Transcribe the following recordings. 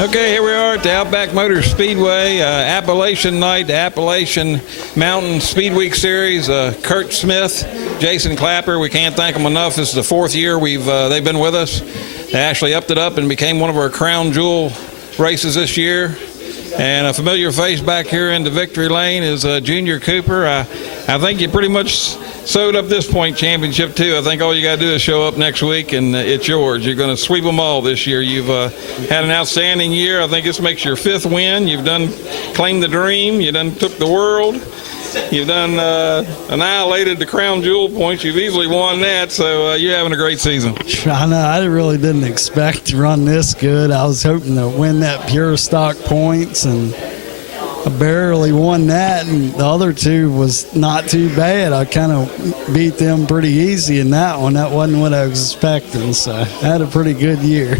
Okay, here we are at the Outback Motor Speedway, Appalachian Night, the Appalachian Mountain Speed Week Series. Kurt Smith, Jason Clapper, we can't thank them enough. This is the fourth year they've been with us. They actually upped it up and became one of our crown jewel races this year. And a familiar face back here into victory lane is Junior Cooper. I think you pretty much sewed up this point championship too. I think all you got to do is show up next week and it's yours. You're going to sweep them all this year. You've had an outstanding year. I think this makes your fifth win. You've done claimed the dream. You done took the world. You've done annihilated the crown jewel points. You've easily won that, so you're having a great season. I know. I really didn't expect to run this good. I was hoping to win that pure stock points, and I barely won that, and the other two was not too bad. I kind of beat them pretty easy in that one. That wasn't what I was expecting, so I had a pretty good year.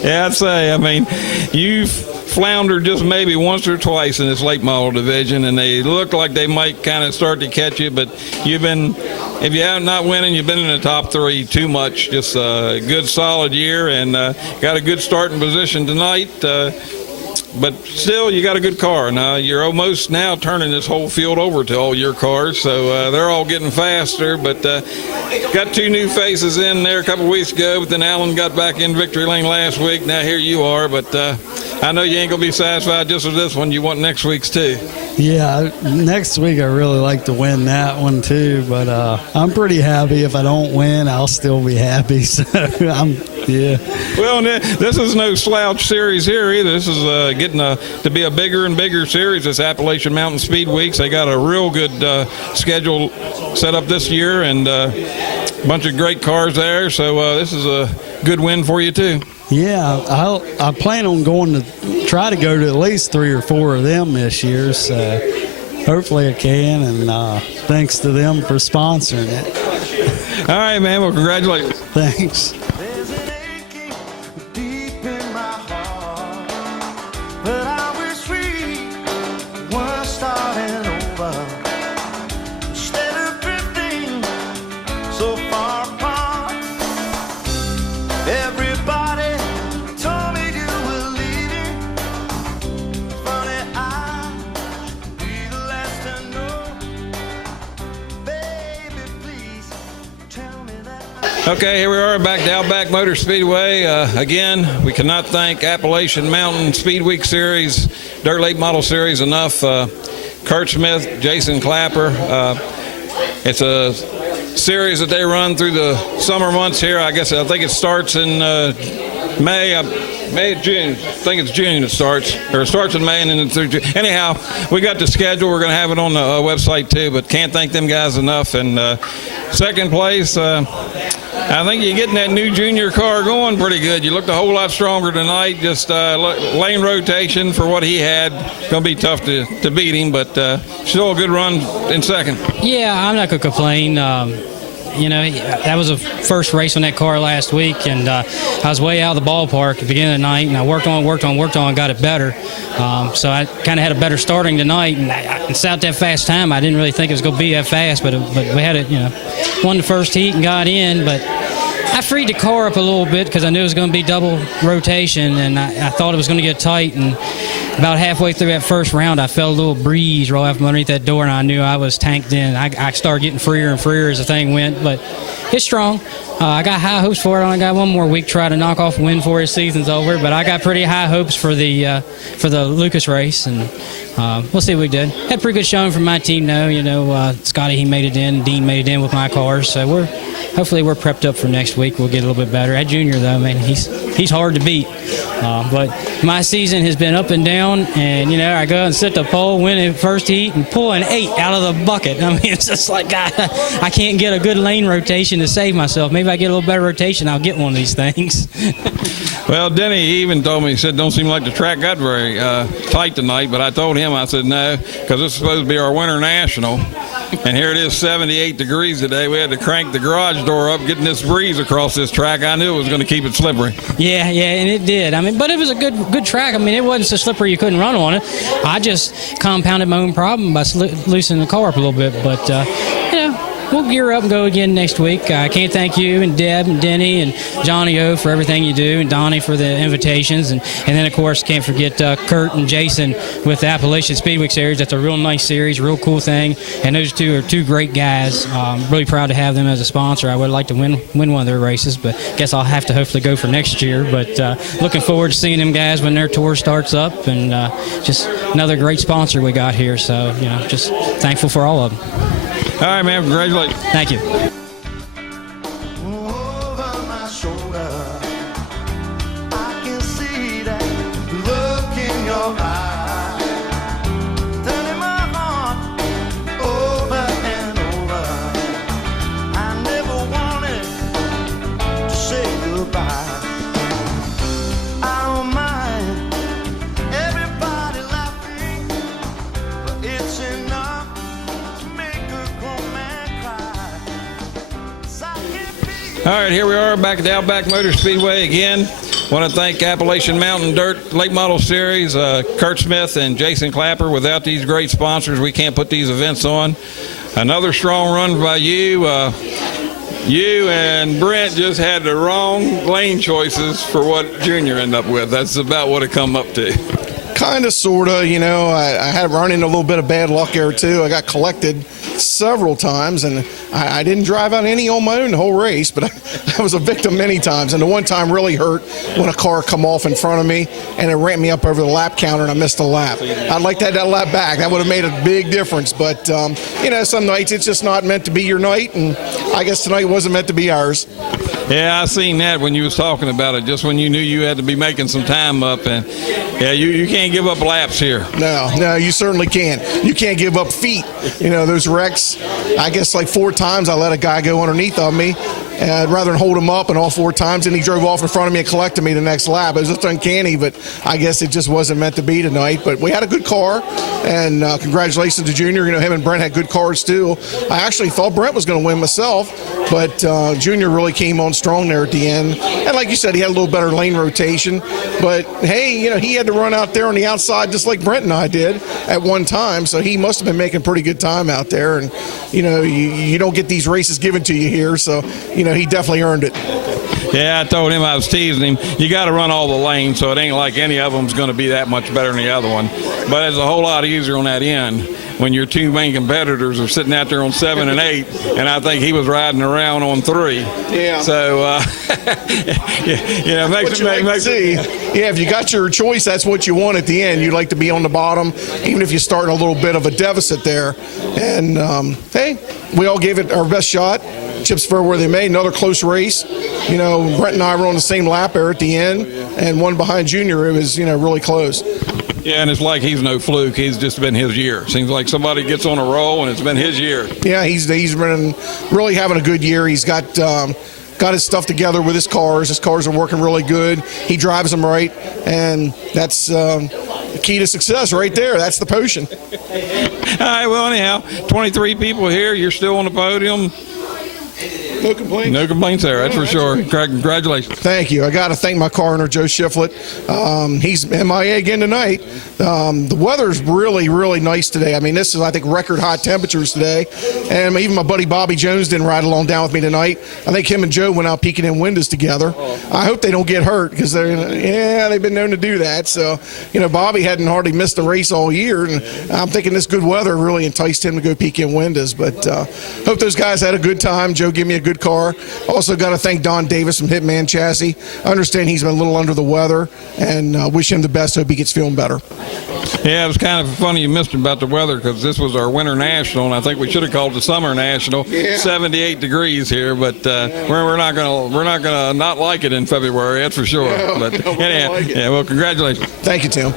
Yeah, I'd say. I mean, you've floundered just maybe once or twice in this late model division, and they look like they might kind of start to catch you, but you've been, if you have not winning, you've been in the top three too much. Just a good solid year, and got a good starting position tonight. But still, you got a good car. Now, you're almost now turning this whole field over to all your cars, so they're all getting faster. But got two new faces in there a couple weeks ago, but then Alan got back in victory lane last week. Now here you are, but I know you ain't going to be satisfied just with this one. You want next week's too. Yeah, next week I really like to win that one too, but I'm pretty happy. If I don't win, I'll still be happy. So yeah. Well, this is no slouch series here either. This is getting to be a bigger and bigger series. This Appalachian Mountain Speed Weeks. They got a real good schedule set up this year, and a bunch of great cars there. So this is a good win for you too. Yeah, I plan on going to try to go to at least 3 or 4 of them this year, so hopefully I can, and thanks to them for sponsoring it. All right, man. Well, congratulations. Thanks. There's an aching deep in my heart, but I wish we were starting over instead of drifting so far apart. Everybody told me you were leaving. Funny, I should be the last to know. Baby, please tell me that. Okay, here we are back to Outback Motor Speedway. Again, we cannot thank Appalachian Mountain Speed Week Series, Dirt Late Model Series enough. Kurt Smith, Jason Clapper. It's a series that they run through the summer months here. I think it starts in June. I think it's June it starts. Or it starts in May and then through June. Anyhow, we got the schedule. We're going to have it on the website too, but can't thank them guys enough. And second place, I think you're getting that new junior car going pretty good. You looked a whole lot stronger tonight. Just lane rotation for what he had. Going to be tough to beat him, but still a good run in second. Yeah, I'm not going to complain. That was the first race on that car last week, and I was way out of the ballpark at the beginning of the night, and I worked on, got it better. So I kind of had a better starting tonight, and it's out that fast time. I didn't really think it was going to be that fast, but we had it, won the first heat and got in, but I freed the car up a little bit because I knew it was going to be double rotation, and I thought it was going to get tight, and about halfway through that first round, I felt a little breeze roll out from underneath that door, and I knew I was tanked in. I started getting freer and freer as the thing went, but it's strong. I got high hopes for it. I only got one more week to try to knock off a win before his season's over, but I got pretty high hopes for the Lucas race, and we'll see what we did. Had a pretty good showing from my team, though. Scotty, he made it in. Dean made it in with my cars, so hopefully we're prepped up for next week. We'll get a little bit better. That junior, though, man, he's hard to beat. But my season has been up and down, and, I go out and sit the pole, win in first heat, and pull an 8 out of the bucket. I mean, it's just like I can't get a good lane rotation to save myself. Maybe I get a little better rotation, I'll get one of these things. Well, Denny even told me, he said, don't seem like the track got very tight tonight, but I told him, I said, no, because this is supposed to be our winter national. And here it is, 78 degrees today. We had to crank the garage door up, getting this breeze across this track. I knew it was going to keep it slippery. Yeah, and it did. I mean, but it was a good track. I mean, it wasn't so slippery you couldn't run on it. I just compounded my own problem by loosening the car up a little bit. But, we'll gear up and go again next week. I can't thank you and Deb and Denny and Johnny O for everything you do, and Donnie for the invitations, and then of course can't forget Kurt and Jason with the Appalachian Speed Week Series. That's a real nice series, real cool thing, and those two are two great guys. Really proud to have them as a sponsor. I would like to win one of their races, but guess I'll have to hopefully go for next year. But looking forward to seeing them guys when their tour starts up, and just another great sponsor we got here. So just thankful for all of them. All right, man. Congratulations. Thank you. Over my shoulder, I can see that look in your eye, turning my heart over and over. I never wanted to say goodbye. I don't mind everybody laughing, but it's enough to make a grown man cry. 'Cause I can't be. All right, here we are back at the Outback Motor Speedway again. Want to thank Appalachian Mountain Dirt Late Model Series, Kurt Smith and Jason Clapper. Without these great sponsors, we can't put these events on. Another strong run by you. You and Brent just had the wrong lane choices for what Junior ended up with. That's about what it come up to. Kind of, sort of, I had run into a little bit of bad luck there too. I got collected several times, and I didn't drive out any on my own the whole race, but I was a victim many times. And the one time really hurt when a car come off in front of me, and it ramped me up over the lap counter, and I missed a lap. I'd like to have that lap back. That would have made a big difference. But, some nights it's just not meant to be your night, and I guess tonight wasn't meant to be ours. Yeah, I seen that when you was talking about it, just when you knew you had to be making some time up. And, yeah, you can't give up laps here. No, you certainly can't. You can't give up feet. Those wrecks, I guess like 4 times I let a guy go underneath of me. And I'd rather than hold him up, and all 4 times, and he drove off in front of me and collected me the next lap. It was just uncanny, but I guess it just wasn't meant to be tonight. But we had a good car, and congratulations to Junior. Him and Brent had good cars too. I actually thought Brent was going to win myself, but Junior really came on strong there at the end. And like you said, he had a little better lane rotation. But hey, he had to run out there on the outside just like Brent and I did at one time. So he must have been making pretty good time out there. And you don't get these races given to you here, so he definitely earned it. Yeah, I told him, I was teasing him, you got to run all the lanes, so it ain't like any of them's going to be that much better than the other one. But it's a whole lot easier on that end when your two main competitors are sitting out there on 7 and 8, and I think he was riding around on 3. Yeah. So, makes see. Yeah, if you got your choice, that's what you want at the end. You'd like to be on the bottom, even if you start in a little bit of a deficit there. And, hey, we all gave it our best shot. Chips for where they made. Another close race. Brent and I were on the same lap there at the end, and one behind Junior. It was, really close. Yeah, and it's like he's no fluke. He's just been his year. Seems like somebody gets on a roll, and it's been his year. Yeah, he's been really having a good year. He's got his stuff together with his cars. His cars are working really good. He drives them right, and that's the key to success right there. That's the potion. All right, well, anyhow, 23 people here. You're still on the podium. No complaints. No complaints there, that's for sure. Congratulations. Thank you. I got to thank my car owner, Joe Shiflett. He's MIA again tonight. The weather's really, really nice today. I mean, this is, I think, record hot temperatures today. And even my buddy Bobby Jones didn't ride along down with me tonight. I think him and Joe went out peeking in windows together. I hope they don't get hurt because they've been known to do that. So, Bobby hadn't hardly missed a race all year. And I'm thinking this good weather really enticed him to go peek in windows. But hope those guys had a good time. Joe gave me a good car. Also got to thank Don Davis from Hitman Chassis. I understand he's been a little under the weather, and wish him the best. Hope he gets feeling better. Yeah, it was kind of funny you missed about the weather because this was our winter national, and I think we should have called the summer national. Yeah. 78 degrees here, but we're not gonna not like it in February. That's for sure. No, but no, anyhow, like it. yeah. Well, congratulations. Thank you, Tim.